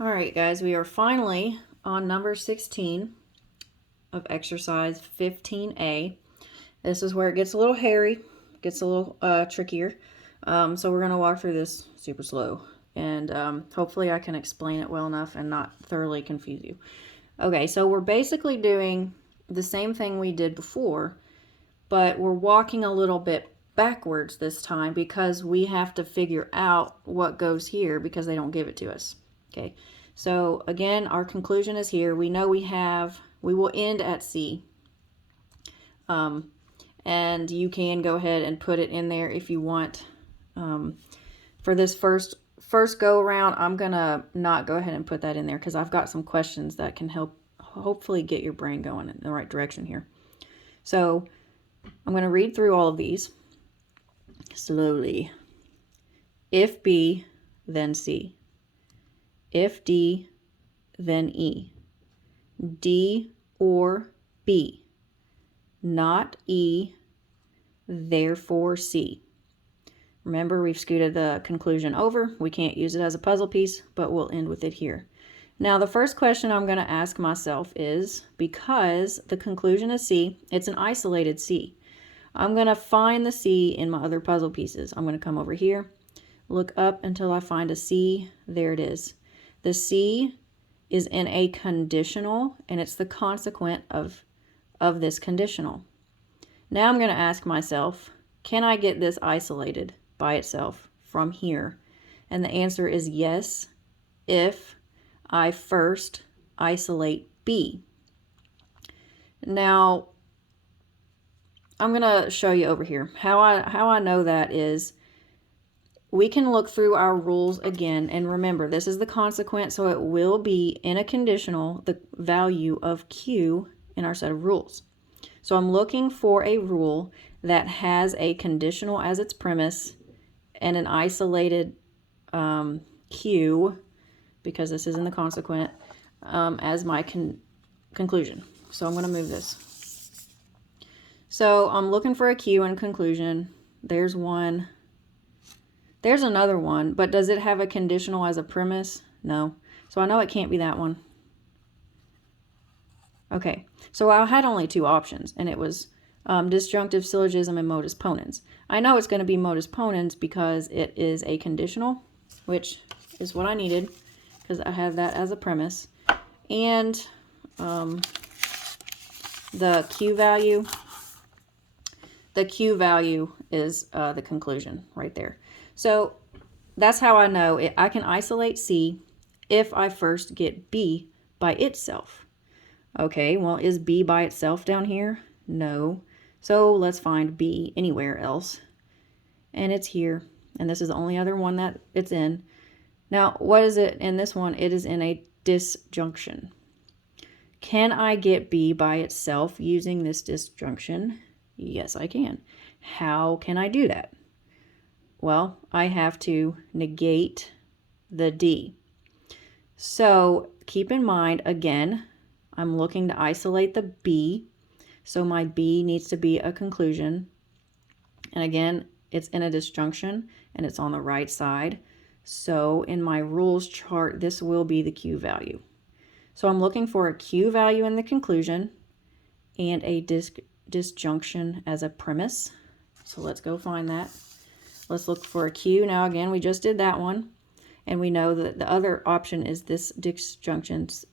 All right, guys, we are finally on number 16 of exercise 15A. This is where it gets a little hairy, gets a little trickier. So we're going to walk through this super slow. And hopefully I can explain it well enough and not thoroughly confuse you. Okay, so we're basically doing the same thing we did before, but we're walking a little bit backwards this time because we have to figure out what goes here because they don't give it to us. Okay, so again, our conclusion is here. We know we will end at C. And you can go ahead and put it in there if you want. For this first go around, I'm gonna not go ahead and put that in there because I've got some questions that can help hopefully get your brain going in the right direction here. So I'm going to read through all of these slowly. If B, then C. If D, then E. D or B. Not E, therefore C. Remember, we've scooted the conclusion over. We can't use it as a puzzle piece, but we'll end with it here. Now, the first question I'm going to ask myself is, because the conclusion is C, it's an isolated C. I'm going to find the C in my other puzzle pieces. I'm going to come over here, look up until I find a C. There it is. The C is in a conditional, and it's the consequent of this conditional. Now I'm going to ask myself, can I get this isolated by itself from here? And the answer is yes, if I first isolate B. Now, I'm going to show you over here. How I know that is we can look through our rules again. And remember, this is the consequent, so it will be in a conditional the value of Q in our set of rules. So I'm looking for a rule that has a conditional as its premise and an isolated Q, because this is in the consequent, as my conclusion. So I'm going to move this. So I'm looking for a Q in conclusion. There's one. There's another one, but does it have a conditional as a premise? No. So I know it can't be that one. Okay, so I had only two options, and it was disjunctive, syllogism, and modus ponens. I know it's going to be modus ponens because it is a conditional, which is what I needed because I have that as a premise. And the Q value is the conclusion right there. So that's how I know it. I can isolate C if I first get B by itself. Okay, well, is B by itself down here? No. So let's find B anywhere else. And it's here. And this is the only other one that it's in. Now, what is it in this one? It is in a disjunction. Can I get B by itself using this disjunction? Yes, I can. How can I do that? Well, I have to negate the D. So keep in mind, again, I'm looking to isolate the B. So my B needs to be a conclusion. And again, it's in a disjunction and it's on the right side. So in my rules chart, this will be the Q value. So I'm looking for a Q value in the conclusion and a disjunction as a premise. So let's go find that. Let's look for a Q. Now again, we just did that one. And we know that the other option is this disjunctive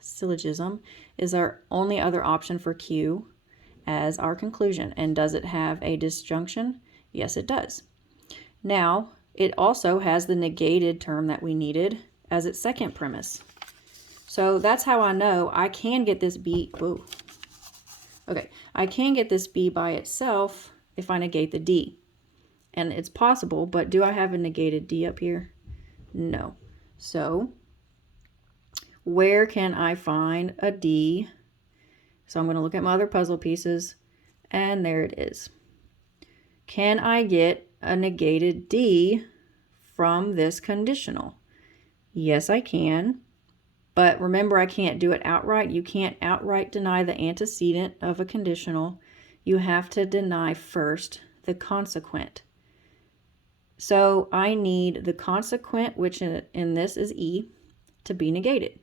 syllogism is our only other option for Q as our conclusion. And does it have a disjunction? Yes, it does. Now, it also has the negated term that we needed as its second premise. So that's how I know I can get this B. Whoa. Okay, I can get this B by itself if I negate the D. And it's possible, but do I have a negated D up here? No. So where can I find a D? So I'm going to look at my other puzzle pieces, and there it is. Can I get a negated D from this conditional? Yes, I can. But remember, I can't do it outright. You can't outright deny the antecedent of a conditional. You have to deny first the consequent. So I need the consequent, which in this is E, to be negated.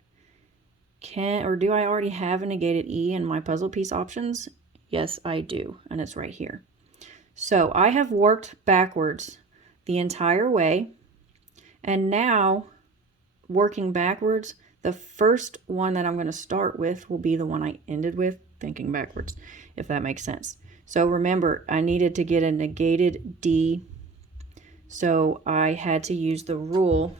Do I already have a negated E in my puzzle piece options? Yes, I do, and it's right here. So I have worked backwards the entire way, and now working backwards, the first one that I'm going to start with will be the one I ended with, thinking backwards, if that makes sense. So remember, I needed to get a negated D, so I had to use the rule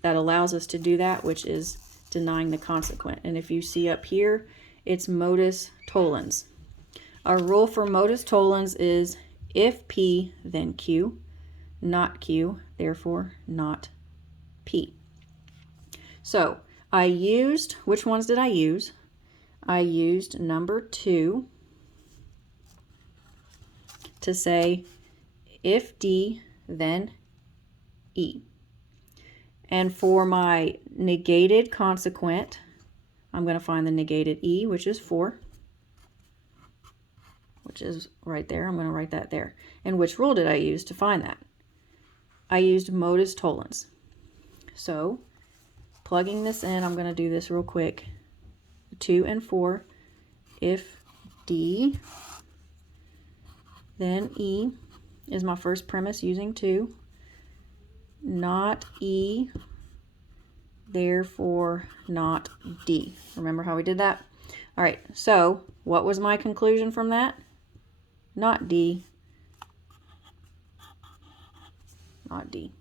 that allows us to do that, which is denying the consequent. And if you see up here, it's modus tollens. Our rule for modus tollens is if P, then Q, not Q, therefore not P. So I used, which ones did I use? I used number 2 to say if D, then E. And for my negated consequent, I'm going to find the negated E, which is 4, which is right there. I'm going to write that there. And which rule did I use to find that? I used modus tollens. So plugging this in, I'm going to do this real quick. 2 and 4, if D, then E is my first premise using 2, not E, therefore not D. Remember how we did that? All right, so what was my conclusion from that? Not D, not D.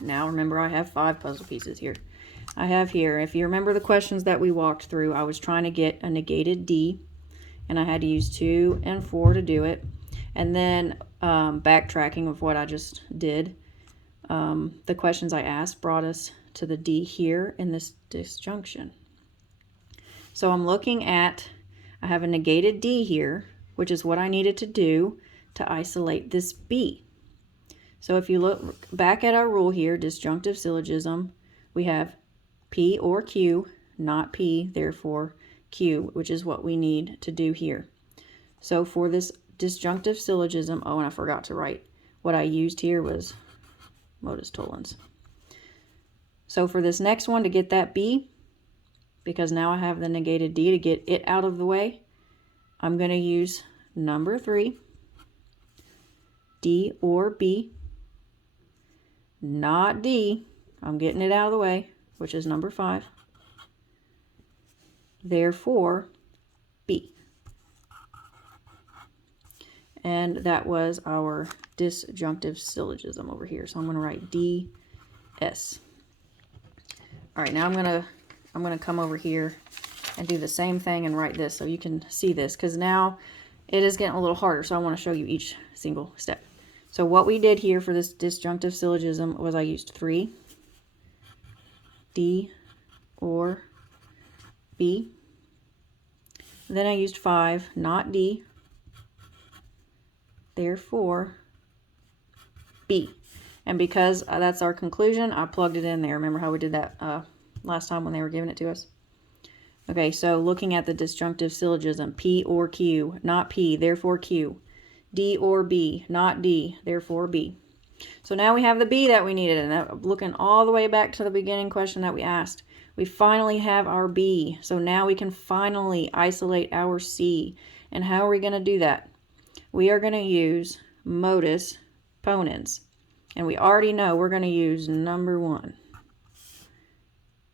Now remember, I have 5 puzzle pieces here. I have here, if you remember the questions that we walked through, I was trying to get a negated D, and I had to use 2 and 4 to do it. And then backtracking of what I just did, the questions I asked brought us to the D here in this disjunction. So I'm looking at, I have a negated D here, which is what I needed to do to isolate this B. So if you look back at our rule here, disjunctive syllogism, we have P or Q, not P, therefore Q, which is what we need to do here. So for this disjunctive syllogism, oh, and I forgot to write, what I used here was modus tollens. So for this next one, to get that B, because now I have the negated D, to get it out of the way, I'm going to use number 3, D or B, not D, I'm getting it out of the way, which is number 5, therefore B. And that was our disjunctive syllogism over here. So I'm going to write DS. All right, now I'm going to come over here and do the same thing and write this so you can see this, because now it is getting a little harder. So I want to show you each single step. So what we did here for this disjunctive syllogism was I used 3, D or B. Then I used 5, not D, therefore B. And because that's our conclusion, I plugged it in there. Remember how we did that last time when they were giving it to us? Okay, so looking at the disjunctive syllogism, P or Q, not P, therefore Q. D or B, not D, therefore B. So now we have the B that we needed, and looking all the way back to the beginning question that we asked, we finally have our B. So now we can finally isolate our C. And how are we going to do that? We are going to use modus ponens. And we already know we're going to use number 1.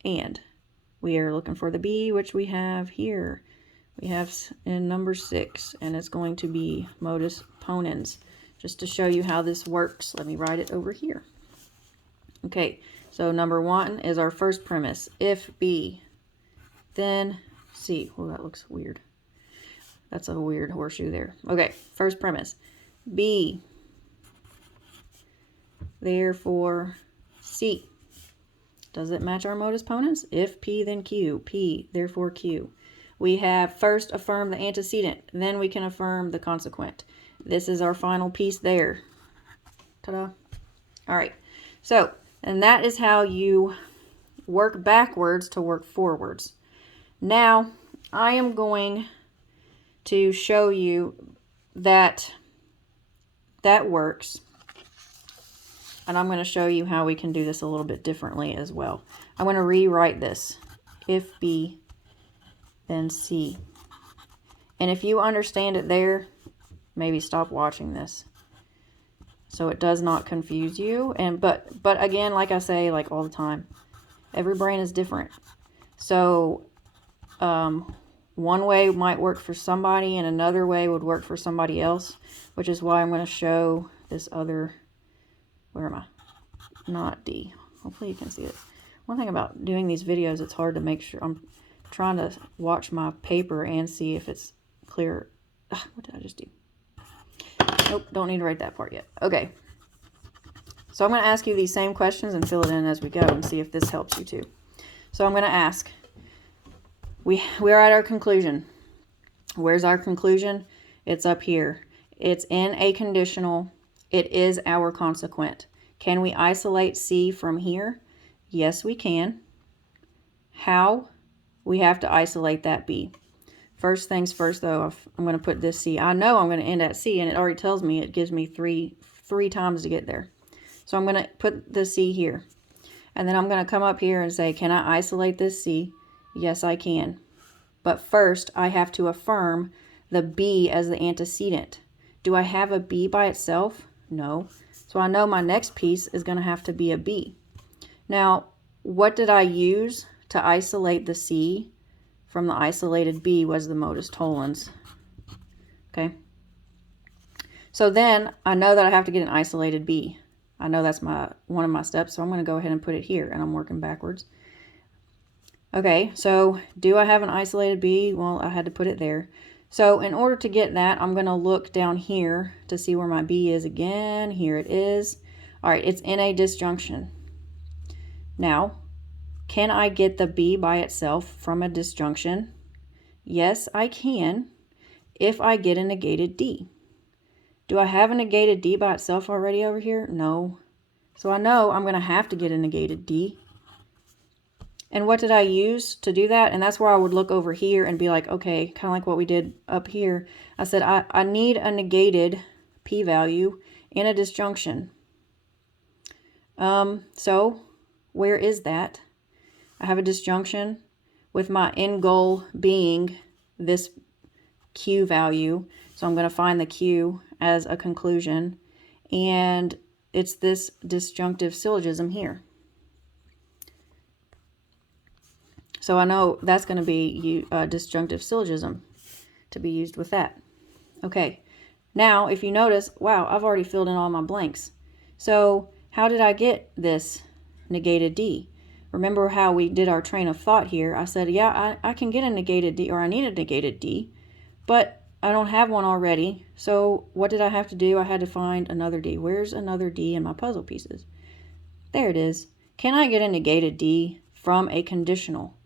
And we are looking for the B, which we have here. We have in number 6, and it's going to be modus ponens. Just to show you how this works, let me write it over here. Okay, so number 1 is our first premise. If B, then C. Well, that looks weird. That's a weird horseshoe there. Okay, first premise. B, therefore C. Does it match our modus ponens? If P, then Q. P, therefore Q. We have first affirm the antecedent, then we can affirm the consequent. This is our final piece there. Ta-da. All right. So, and that is how you work backwards to work forwards. Now, I am going to show you that that works and I'm going to show you how we can do this a little bit differently as well. I'm going to rewrite this. If B, then C. And if you understand it there, maybe stop watching this, so it does not confuse you. And but again, like I say, like all the time, every brain is different. So one way might work for somebody and another way would work for somebody else, which is why I'm going to show this other, where am I? Not D. Hopefully you can see it. One thing about doing these videos, it's hard to make sure. I'm trying to watch my paper and see if it's clear. Ugh, what did I just do? Nope, don't need to write that part yet. Okay. So I'm going to ask you these same questions and fill it in as we go and see if this helps you too. So I'm going to ask, we're at our conclusion. Where's our conclusion? It's up here. It's in a conditional. It is our consequent. Can we isolate C from here? Yes, we can. How? We have to isolate that B. First things first, though, I'm going to put this C. I know I'm going to end at C, and it already tells me, it gives me three times to get there. So I'm going to put the C here. And then I'm going to come up here and say, can I isolate this C? Yes, I can. But first, I have to affirm the B as the antecedent. Do I have a B by itself? No. So I know my next piece is going to have to be a B. Now, what did I use to isolate the C from the isolated B was the modus tollens. Okay. So then I know that I have to get an isolated B. I know that's one of my steps, so I'm going to go ahead and put it here, and I'm working backwards. Okay, so do I have an isolated B? Well, I had to put it there. So in order to get that, I'm going to look down here to see where my B is again. Here it is. All right, it's in a disjunction. Now, can I get the B by itself from a disjunction? Yes, I can, if I get a negated D. Do I have a negated D by itself already over here? No. So I know I'm going to have to get a negated D. And what did I use to do that? And that's where I would look over here and be like, okay, kind of like what we did up here. I said, I need a negated p-value in a disjunction. So where is that? I have a disjunction with my end goal being this Q value. So I'm going to find the Q as a conclusion. And it's this disjunctive syllogism here. So I know that's going to be a disjunctive syllogism to be used with that. Okay, now if you notice, wow, I've already filled in all my blanks. So how did I get this negated D? Remember how we did our train of thought here. I said, yeah, I can get a negated D, or I need a negated D, but I don't have one already. So what did I have to do? I had to find another D. Where's another D in my puzzle pieces? There it is. Can I get a negated D from a conditional?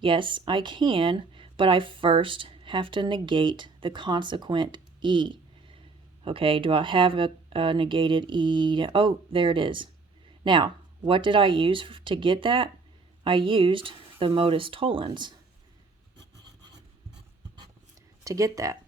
Yes, I can, but I first have to negate the consequent E. Okay, do I have a negated E? Oh, there it is. Now, what did I use to get that? I used the modus tollens to get that.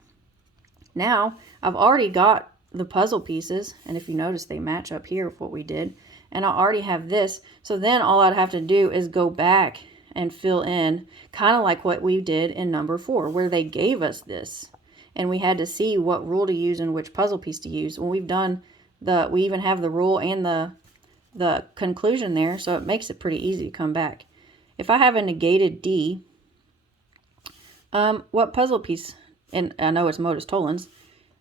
Now, I've already got the puzzle pieces, and if you notice, they match up here with what we did, and I already have this. So then all I'd have to do is go back and fill in, kind of like what we did in number 4, where they gave us this, and we had to see what rule to use and which puzzle piece to use. When we've done we even have the rule and the conclusion there, so it makes it pretty easy to come back. If I have a negated D, what puzzle piece, and I know it's modus tollens,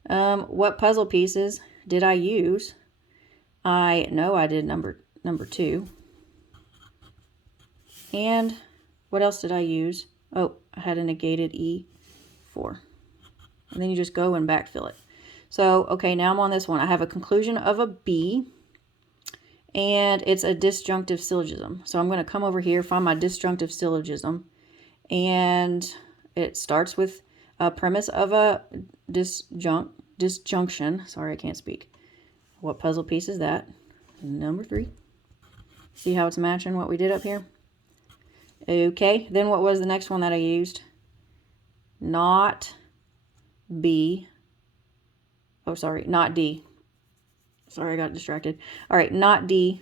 what puzzle pieces did I use? I know I did number 2. And what else did I use? Oh, I had a negated E4. And then you just go and backfill it. So, okay, now I'm on this one. I have a conclusion of a B, and it's a disjunctive syllogism. So I'm going to come over here, find my disjunctive syllogism, and it starts with a premise of a disjunction. Sorry, I can't speak. What puzzle piece is that? Number 3. See how it's matching what we did up here? Okay, then what was the next one that I used? Not B. Oh, sorry, not D. Sorry, I got distracted. All right, not D,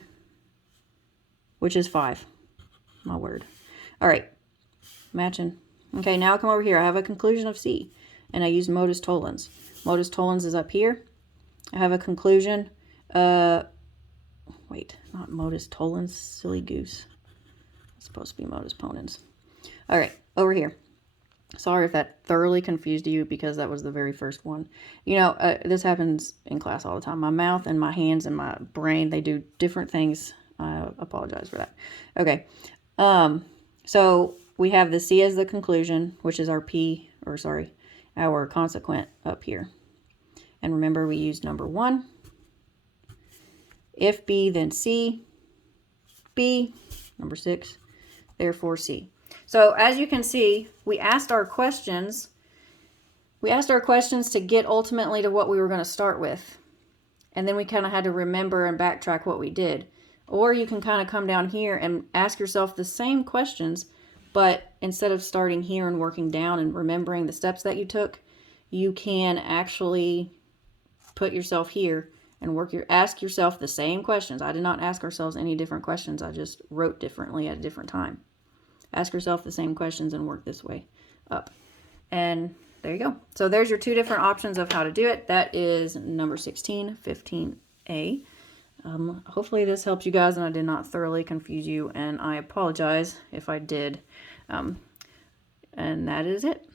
which is 5. My word. All right, matching. Okay, now I come over here. I have a conclusion of C, and I use modus tollens. Modus tollens is up here. I have a conclusion. Wait, not modus tollens. Silly goose. It's supposed to be modus ponens. All right, over here. Sorry if that thoroughly confused you because that was the very first one. You know, this happens in class all the time. My mouth and my hands and my brain, they do different things. I apologize for that. Okay. So we have the C as the conclusion, which is our P, or sorry, our consequent up here. And remember, we used number 1. If B, then C. B, number 6, therefore C. So as you can see, we asked our questions. We asked our questions to get ultimately to what we were going to start with. And then we kind of had to remember and backtrack what we did. Or you can kind of come down here and ask yourself the same questions, but instead of starting here and working down and remembering the steps that you took, you can actually put yourself here and ask yourself the same questions. I did not ask ourselves any different questions. I just wrote differently at a different time. Ask yourself the same questions and work this way up. And there you go. So there's your 2 different options of how to do it. That is number 16, 15A. Hopefully this helps you guys and I did not thoroughly confuse you, and I apologize if I did. And that is it.